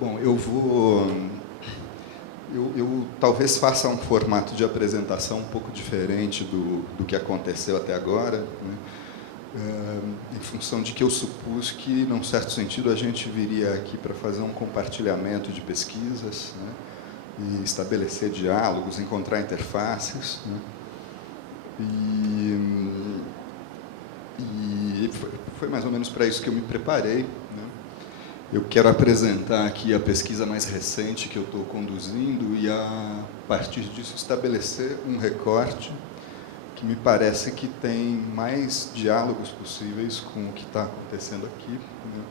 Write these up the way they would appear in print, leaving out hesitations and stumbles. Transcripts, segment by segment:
Bom, eu talvez faça um formato de apresentação um pouco diferente do que aconteceu até agora, né? Em função de que eu supus que, num certo sentido, a gente viria aqui para fazer um compartilhamento de pesquisas, né? E estabelecer diálogos, encontrar interfaces, né? E foi mais ou menos para isso que eu me preparei, né? Eu quero apresentar aqui a pesquisa mais recente que eu estou conduzindo e, a partir disso, estabelecer um recorte que me parece que tem mais diálogos possíveis com o que está acontecendo aqui, né?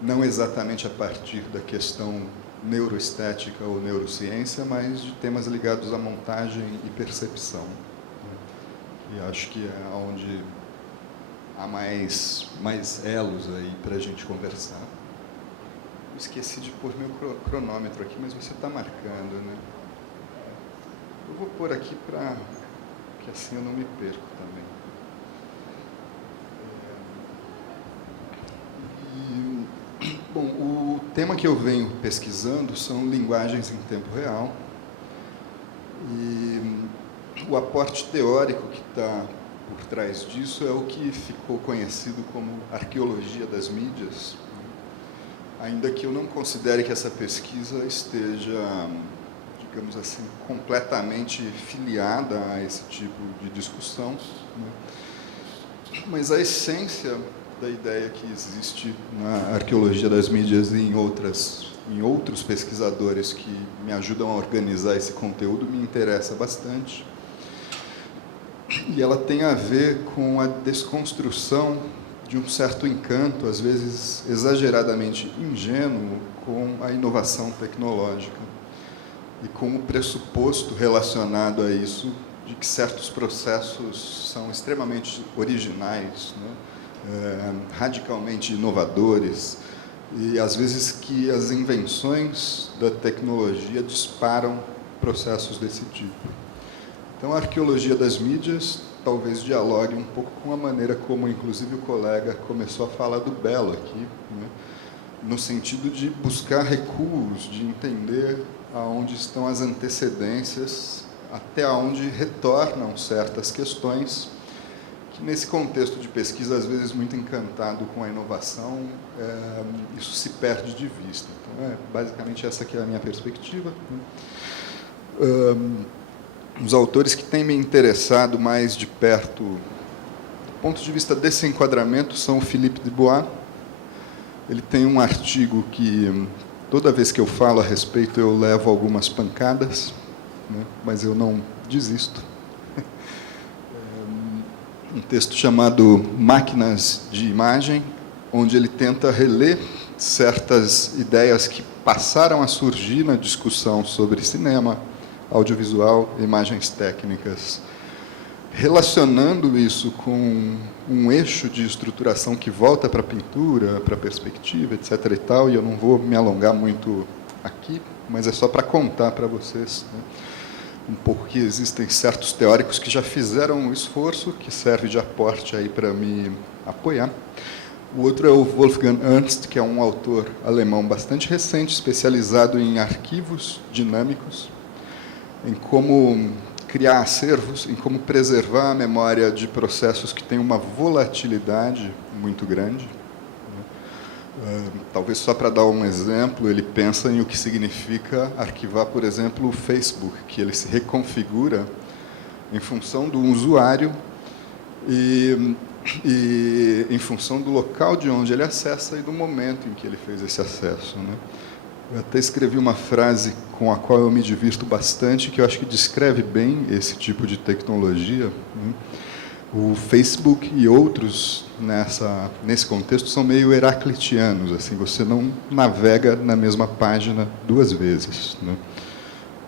Não exatamente a partir da questão neuroestética ou neurociência, mas de temas ligados à montagem e percepção, né? E acho que é onde há mais elos aí para a gente conversar. Esqueci de pôr meu cronômetro aqui, mas você está marcando, né? Eu vou pôr aqui para que assim eu não me perco também. Bom, o tema que eu venho pesquisando são linguagens em tempo real. E o aporte teórico que está por trás disso é o que ficou conhecido como arqueologia das mídias, ainda que eu não considere que essa pesquisa esteja, digamos assim, completamente filiada a esse tipo de discussão, né? Mas a essência da ideia que existe na arqueologia das mídias e em outros pesquisadores que me ajudam a organizar esse conteúdo me interessa bastante. E ela tem a ver com a desconstrução de um certo encanto, às vezes exageradamente ingênuo, com a inovação tecnológica e com o pressuposto relacionado a isso de que certos processos são extremamente originais, né? Radicalmente inovadores, e às vezes que as invenções da tecnologia disparam processos desse tipo. Então, a arqueologia das mídias talvez dialogue um pouco com a maneira como, inclusive, o colega começou a falar do belo aqui, né? No sentido de buscar recuos, de entender aonde estão as antecedências, até onde retornam certas questões, que nesse contexto de pesquisa, às vezes muito encantado com a inovação, isso se perde de vista. Então, basicamente essa aqui é a minha perspectiva, né? Os autores que têm me interessado mais de perto, do ponto de vista desse enquadramento, são o Philippe Dubois. Ele tem um artigo que, toda vez que eu falo a respeito, eu levo algumas pancadas, né? Mas eu não desisto. Um texto chamado Máquinas de Imagem, onde ele tenta reler certas ideias que passaram a surgir na discussão sobre cinema, audiovisual, imagens técnicas, relacionando isso com um eixo de estruturação que volta para a pintura, para a perspectiva, etc. e tal, e eu não vou me alongar muito aqui, mas é só para contar para vocês, né, um pouco que existem certos teóricos que já fizeram um esforço, que serve de aporte aí para me apoiar. O outro é o Wolfgang Ernst, que é um autor alemão bastante recente, especializado em arquivos dinâmicos, em como criar acervos, em como preservar a memória de processos que têm uma volatilidade muito grande. Talvez só para dar um exemplo, ele pensa em o que significa arquivar, por exemplo, o Facebook, que ele se reconfigura em função do usuário e em função do local de onde ele acessa e do momento em que ele fez esse acesso, né? Eu até escrevi uma frase com a qual eu me divirto bastante, que eu acho que descreve bem esse tipo de tecnologia, né? O Facebook e outros nesse contexto são meio heraclitianos, assim, você não navega na mesma página duas vezes, né?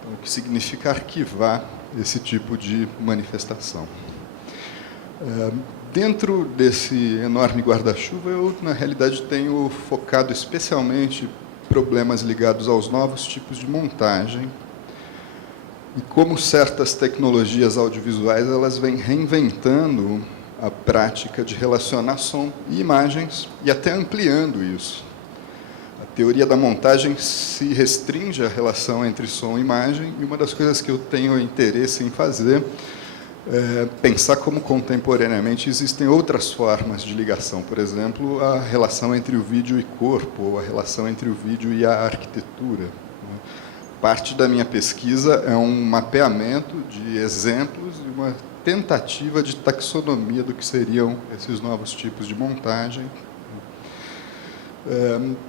Então, o que significa arquivar esse tipo de manifestação. Dentro desse enorme guarda-chuva, eu, na realidade, tenho focado especialmente problemas ligados aos novos tipos de montagem e como certas tecnologias audiovisuais elas vêm reinventando a prática de relacionar som e imagens e até ampliando isso. teoria da montagem se restringe à relação entre som e imagem, e uma das coisas que eu tenho interesse em fazer é pensar como contemporaneamente existem outras formas de ligação, por exemplo, a relação entre o vídeo e corpo, ou a relação entre o vídeo e a arquitetura. Parte da minha pesquisa é um mapeamento de exemplos e uma tentativa de taxonomia do que seriam esses novos tipos de montagem.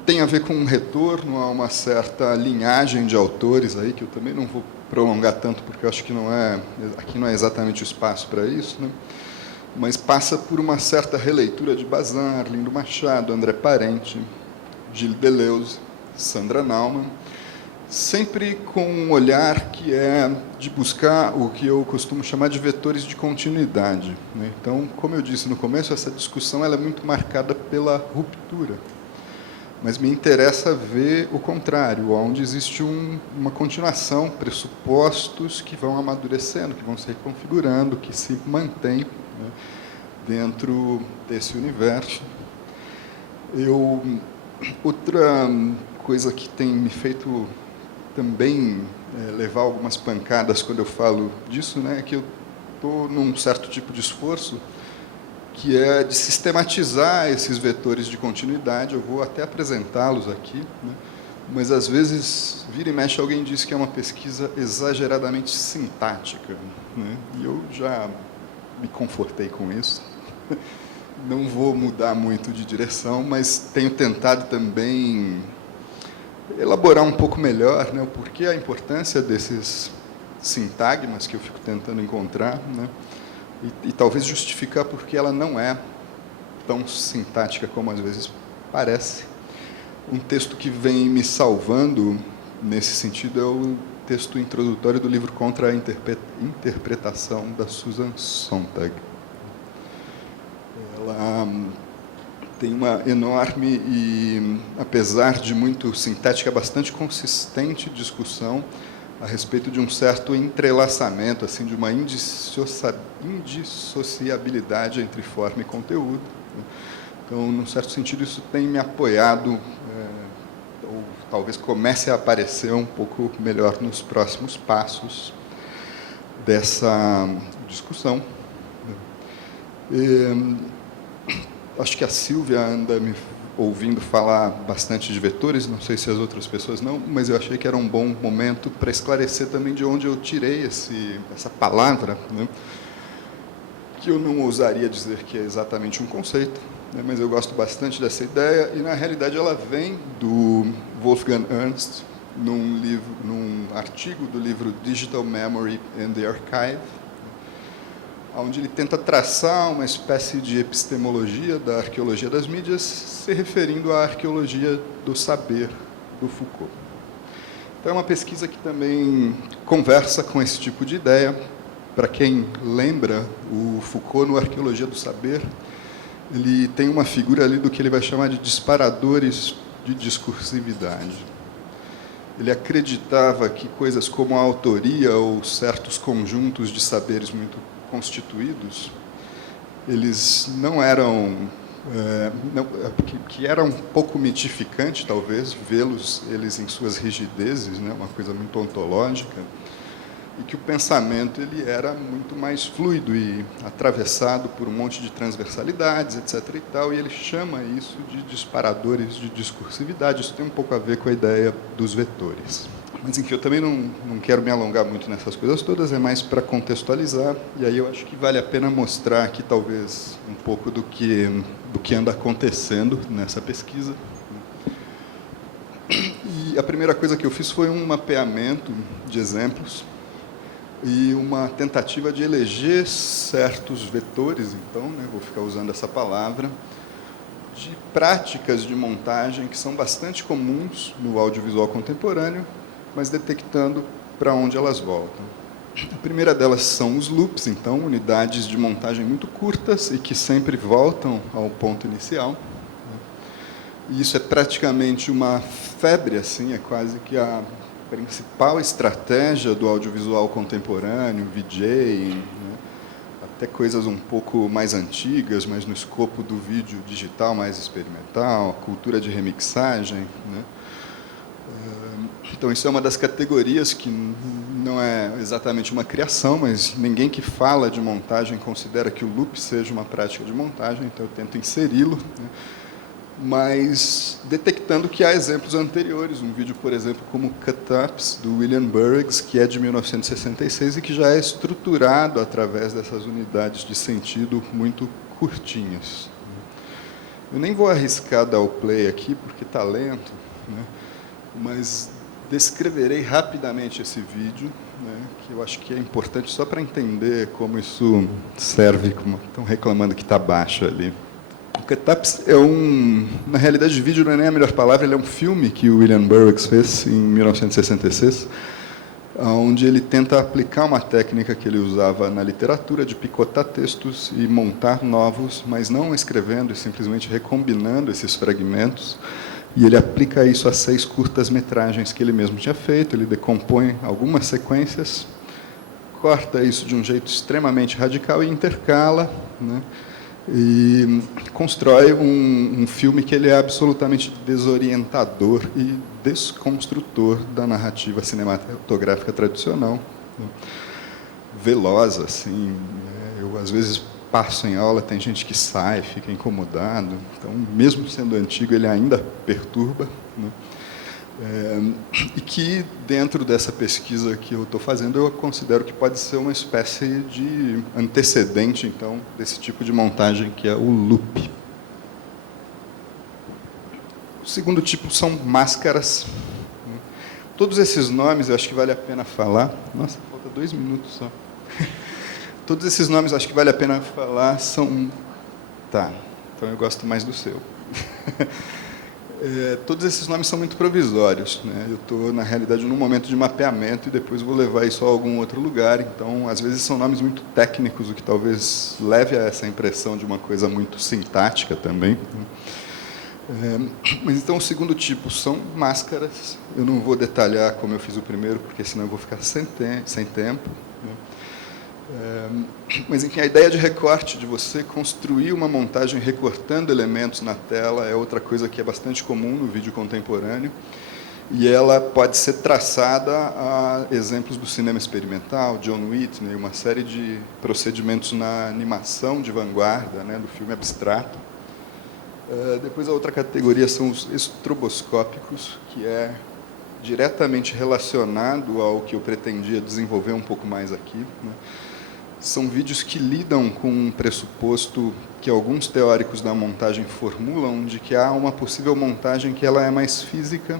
Tem a ver com um retorno a uma certa linhagem de autores aí, que eu também não vou prolongar tanto, porque eu acho que aqui não é exatamente o espaço para isso, né? Mas passa por uma certa releitura de Bazin, Arlindo Machado, André Parente, Gilles Deleuze, Sandra Naumann, sempre com um olhar que é de buscar o que eu costumo chamar de vetores de continuidade, né? Então, como eu disse no começo, essa discussão ela é muito marcada pela ruptura. Mas me interessa ver o contrário, onde existe uma continuação, pressupostos que vão amadurecendo, que vão se reconfigurando, que se mantêm, né, dentro desse universo. Outra coisa que tem me feito também levar algumas pancadas quando eu falo disso, né, é que eu estou num certo tipo de esforço que é de sistematizar esses vetores de continuidade. Eu vou até apresentá-los aqui, né? Mas, às vezes, vira e mexe, alguém diz que é uma pesquisa exageradamente sintática, né? E eu já me confortei com isso. Não vou mudar muito de direção, mas tenho tentado também elaborar um pouco melhor, né, o porquê, a importância desses sintagmas que eu fico tentando encontrar, né? E talvez justificar porque ela não é tão sintática como às vezes parece. Um texto que vem me salvando nesse sentido é o texto introdutório do livro Contra a Interpretação, da Susan Sontag. Ela tem uma enorme e, apesar de muito sintética, bastante consistente discussão a respeito de um certo entrelaçamento, assim, de uma indissociabilidade entre forma e conteúdo. Então, num certo sentido, isso tem me apoiado, ou talvez comece a aparecer um pouco melhor nos próximos passos dessa discussão. Acho que a Silvia anda me ouvindo falar bastante de vetores, não sei se as outras pessoas não, mas eu achei que era um bom momento para esclarecer também de onde eu tirei essa palavra, né, que eu não ousaria dizer que é exatamente um conceito, né, mas eu gosto bastante dessa ideia, e na realidade ela vem do Wolfgang Ernst, num artigo do livro Digital Memory and the Archive, onde ele tenta traçar uma espécie de epistemologia da arqueologia das mídias, se referindo à arqueologia do saber do Foucault. Então, é uma pesquisa que também conversa com esse tipo de ideia. Para quem lembra, o Foucault, no Arqueologia do Saber, ele tem uma figura ali do que ele vai chamar de disparadores de discursividade. Ele acreditava que coisas como a autoria ou certos conjuntos de saberes muito constituídos, eles não eram, que era um pouco mitificante, talvez, eles em suas rigidezes, né, uma coisa muito ontológica, e que o pensamento ele era muito mais fluido e atravessado por um monte de transversalidades, etc. e tal, e ele chama isso de disparadores de discursividade. Isso tem um pouco a ver com a ideia dos vetores. Mas, enfim, eu também não quero me alongar muito nessas coisas todas, é mais para contextualizar, e aí eu acho que vale a pena mostrar aqui, talvez, um pouco do que anda acontecendo nessa pesquisa. E a primeira coisa que eu fiz foi um mapeamento de exemplos e uma tentativa de eleger certos vetores, então, né, vou ficar usando essa palavra, de práticas de montagem que são bastante comuns no audiovisual contemporâneo, mas detectando para onde elas voltam. A primeira delas são os loops, então, unidades de montagem muito curtas e que sempre voltam ao ponto inicial. E isso é praticamente uma febre, assim, é quase que a principal estratégia do audiovisual contemporâneo, VJ, né, até coisas um pouco mais antigas, mas no escopo do vídeo digital mais experimental, cultura de remixagem, né? Então, isso é uma das categorias que não é exatamente uma criação, mas ninguém que fala de montagem considera que o loop seja uma prática de montagem, então eu tento inseri-lo, né? Mas detectando que há exemplos anteriores, um vídeo, por exemplo, como Cut-Ups, do William Burroughs, que é de 1966 e que já é estruturado através dessas unidades de sentido muito curtinhas. Eu nem vou arriscar dar o play aqui, porque está lento, né? Mas descreverei rapidamente esse vídeo, né, que eu acho que é importante só para entender como isso serve, como estão reclamando que está baixo ali. O Cut-Ups é na realidade, o vídeo não é nem a melhor palavra, ele é um filme que o William Burroughs fez em 1966, onde ele tenta aplicar uma técnica que ele usava na literatura de picotar textos e montar novos, mas não escrevendo e simplesmente recombinando esses fragmentos. E ele aplica isso a 6 curtas-metragens que ele mesmo tinha feito, ele decompõe algumas sequências, corta isso de um jeito extremamente radical e intercala, né? E constrói um filme que ele é absolutamente desorientador e desconstrutor da narrativa cinematográfica tradicional, né? Veloz, assim, né? Eu, às vezes, passo em aula, tem gente que sai, fica incomodado, então, mesmo sendo antigo, ele ainda perturba, né? E que, dentro dessa pesquisa que eu estou fazendo, eu considero que pode ser uma espécie de antecedente, então, desse tipo de montagem, que é o loop. O segundo tipo são máscaras. Todos esses nomes, eu acho que vale a pena falar. Nossa, falta 2 minutos só. Todos esses nomes, acho que vale a pena falar, são... Tá, então eu gosto mais do seu. Todos esses nomes são muito provisórios, né? Eu estou, na realidade, num momento de mapeamento e depois vou levar isso a algum outro lugar. Então, às vezes, são nomes muito técnicos, o que talvez leve a essa impressão de uma coisa muito sintática também. Mas, então, o segundo tipo são máscaras. Eu não vou detalhar como eu fiz o primeiro, porque senão eu vou ficar sem tempo, né? Mas, enfim, a ideia de recorte, de você construir uma montagem recortando elementos na tela, é outra coisa que é bastante comum no vídeo contemporâneo, e ela pode ser traçada a exemplos do cinema experimental, John Whitney, uma série de procedimentos na animação de vanguarda, né, do filme abstrato. Depois, a outra categoria são os estroboscópicos, que é diretamente relacionado ao que eu pretendia desenvolver um pouco mais aqui, né? São vídeos que lidam com um pressuposto que alguns teóricos da montagem formulam, de que há uma possível montagem que ela é mais física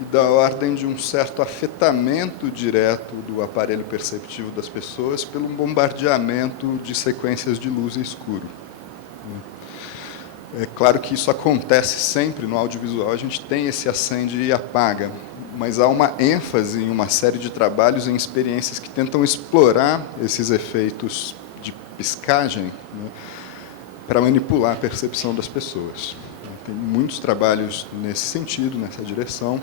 e da ordem de um certo afetamento direto do aparelho perceptivo das pessoas pelo bombardeamento de sequências de luz e escuro. É claro que isso acontece sempre no audiovisual, a gente tem esse acende e apaga, mas há uma ênfase em uma série de trabalhos, em experiências que tentam explorar esses efeitos de piscagem, né, para manipular a percepção das pessoas. Tem muitos trabalhos nesse sentido, nessa direção.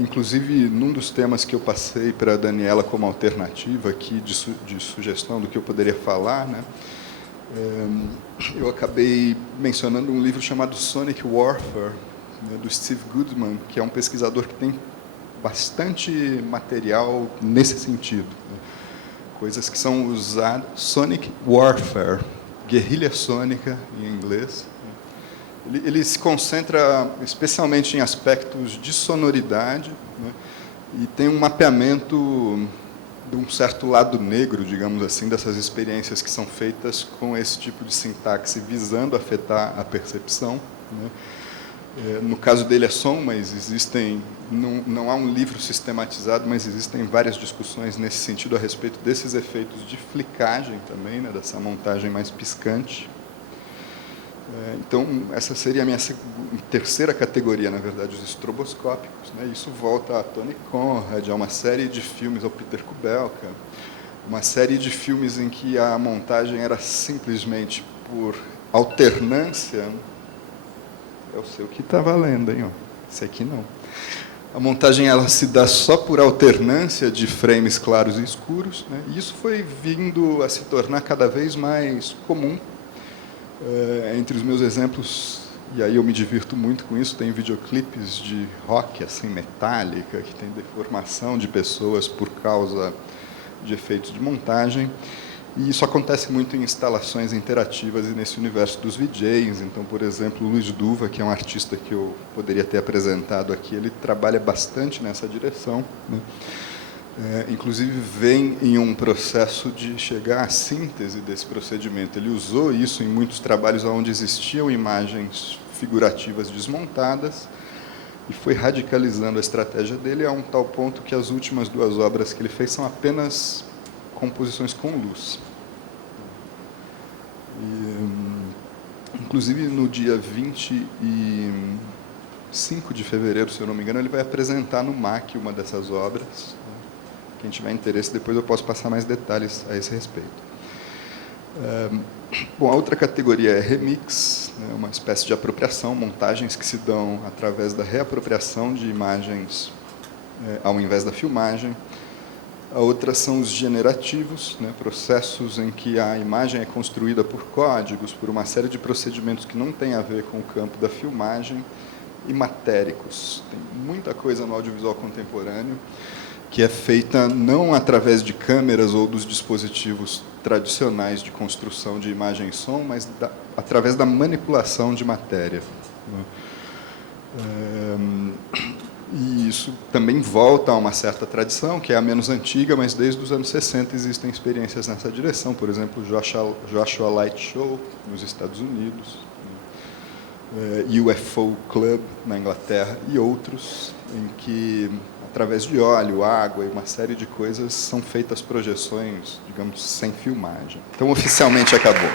Inclusive, num dos temas que eu passei para a Daniela como alternativa aqui, de sugestão do que eu poderia falar, né, eu acabei mencionando um livro chamado Sonic Warfare, né, do Steve Goodman, que é um pesquisador que tem bastante material nesse sentido, né? Coisas que são usadas... Sonic Warfare, guerrilha sônica, em inglês. Ele se concentra especialmente em aspectos de sonoridade, né, e tem um mapeamento de um certo lado negro, digamos assim, dessas experiências que são feitas com esse tipo de sintaxe, visando afetar a percepção, né. No caso dele é som, mas existem, não há um livro sistematizado, mas existem várias discussões nesse sentido a respeito desses efeitos de flicagem também, né, dessa montagem mais piscante. Então, essa seria a minha terceira categoria, na verdade, os estroboscópicos, né? Isso volta a Tony Conrad, a uma série de filmes, ao Peter Kubelka, uma série de filmes em que a montagem era simplesmente por alternância. É o seu que está valendo, hein? Esse aqui não. A montagem ela se dá só por alternância de frames claros e escuros, né? E isso foi vindo a se tornar cada vez mais comum. Entre os meus exemplos, e aí eu me divirto muito com isso, tem videoclipes de rock assim, metálica, que tem deformação de pessoas por causa de efeitos de montagem. E isso acontece muito em instalações interativas e nesse universo dos VJs. Então, por exemplo, o Luiz Duva, que é um artista que eu poderia ter apresentado aqui, ele trabalha bastante nessa direção, né? Inclusive, vem em um processo de chegar à síntese desse procedimento. Ele usou isso em muitos trabalhos onde existiam imagens figurativas desmontadas e foi radicalizando a estratégia dele a um tal ponto que as últimas 2 obras que ele fez são apenas composições com luz. Inclusive, no dia 25 de fevereiro, se eu não me engano, ele vai apresentar no MAC uma dessas obras. Quem tiver interesse, depois eu posso passar mais detalhes a esse respeito. Bom, a outra categoria é remix, né, uma espécie de apropriação, montagens que se dão através da reapropriação de imagens ao invés da filmagem. A outra são os generativos, né, processos em que a imagem é construída por códigos, por uma série de procedimentos que não têm a ver com o campo da filmagem, e matéricos. Tem muita coisa no audiovisual contemporâneo que é feita não através de câmeras ou dos dispositivos tradicionais de construção de imagem e som, mas através da manipulação de matéria. E isso também volta a uma certa tradição, que é a menos antiga, mas desde os anos 60 existem experiências nessa direção. Por exemplo, o Joshua Light Show, nos Estados Unidos, UFO Club, na Inglaterra, e outros, em que, através de óleo, água e uma série de coisas, são feitas projeções, digamos, sem filmagem. Então, oficialmente acabou.